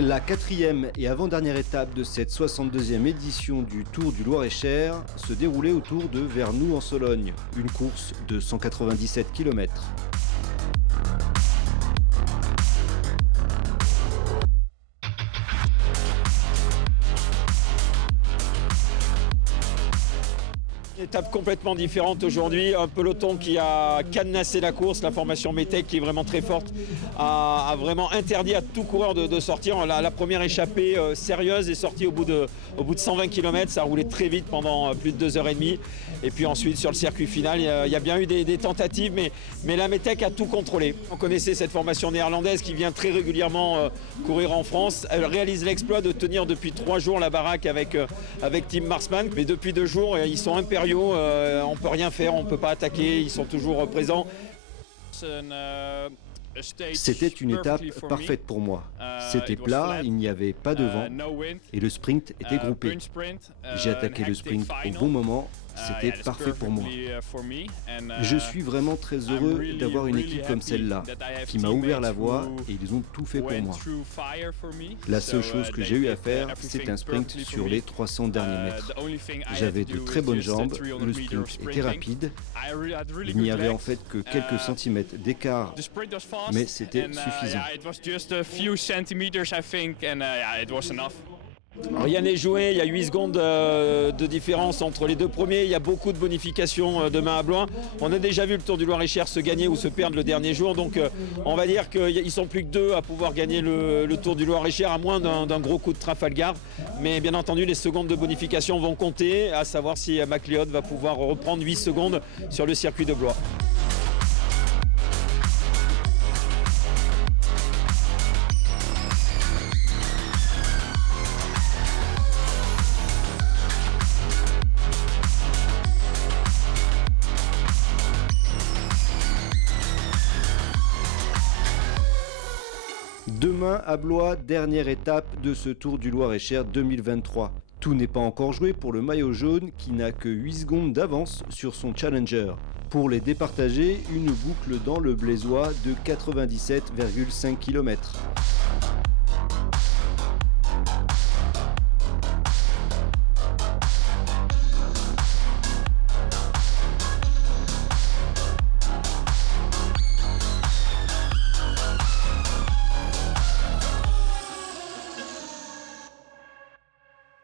La quatrième et avant-dernière étape de cette 62e édition du Tour du Loir-et-Cher se déroulait autour de Vernoux en Sologne, une course de 197 km. Une étape complètement différente aujourd'hui, un peloton qui a cadenassé la course, la formation Metec qui est vraiment très forte, a vraiment interdit à tout coureur de sortir. La première échappée sérieuse est sortie au bout de 120 km, ça a roulé très vite pendant plus de 2h30. Et puis ensuite sur le circuit final, il y a bien eu des tentatives, mais la Metec a tout contrôlé. On connaissait cette formation néerlandaise qui vient très régulièrement courir en France. Elle réalise l'exploit de tenir depuis 3 jours la baraque avec Tim Marsman, mais depuis 2 jours ils sont impériaux. On ne peut rien faire, on ne peut pas attaquer, ils sont toujours présents. C'était une étape parfaite pour moi. C'était plat, il n'y avait pas de vent et le sprint était groupé. J'ai attaqué le sprint au bon moment, c'était parfait pour moi. Je suis vraiment très heureux d'avoir une équipe comme celle-là, qui m'a ouvert la voie et ils ont tout fait pour moi. La seule chose que j'ai eu à faire, c'est un sprint sur les 300 derniers mètres. J'avais de très bonnes jambes, le sprint était rapide, il n'y avait en fait que quelques centimètres d'écart, mais c'était suffisant. Rien n'est joué, il y a 8 secondes de différence entre les deux premiers, il y a beaucoup de bonifications demain à Blois. On a déjà vu le Tour du Loir-et-Cher se gagner ou se perdre le dernier jour, donc on va dire qu'ils sont plus que 2 à pouvoir gagner le Tour du Loir-et-Cher, à moins d'un gros coup de Trafalgar. Mais bien entendu, les secondes de bonification vont compter, à savoir si McLeod va pouvoir reprendre 8 secondes sur le circuit de Blois. Demain à Blois, dernière étape de ce Tour du Loir-et-Cher 2023. Tout n'est pas encore joué pour le maillot jaune qui n'a que 8 secondes d'avance sur son challenger. Pour les départager, une boucle dans le Blésois de 97,5 km.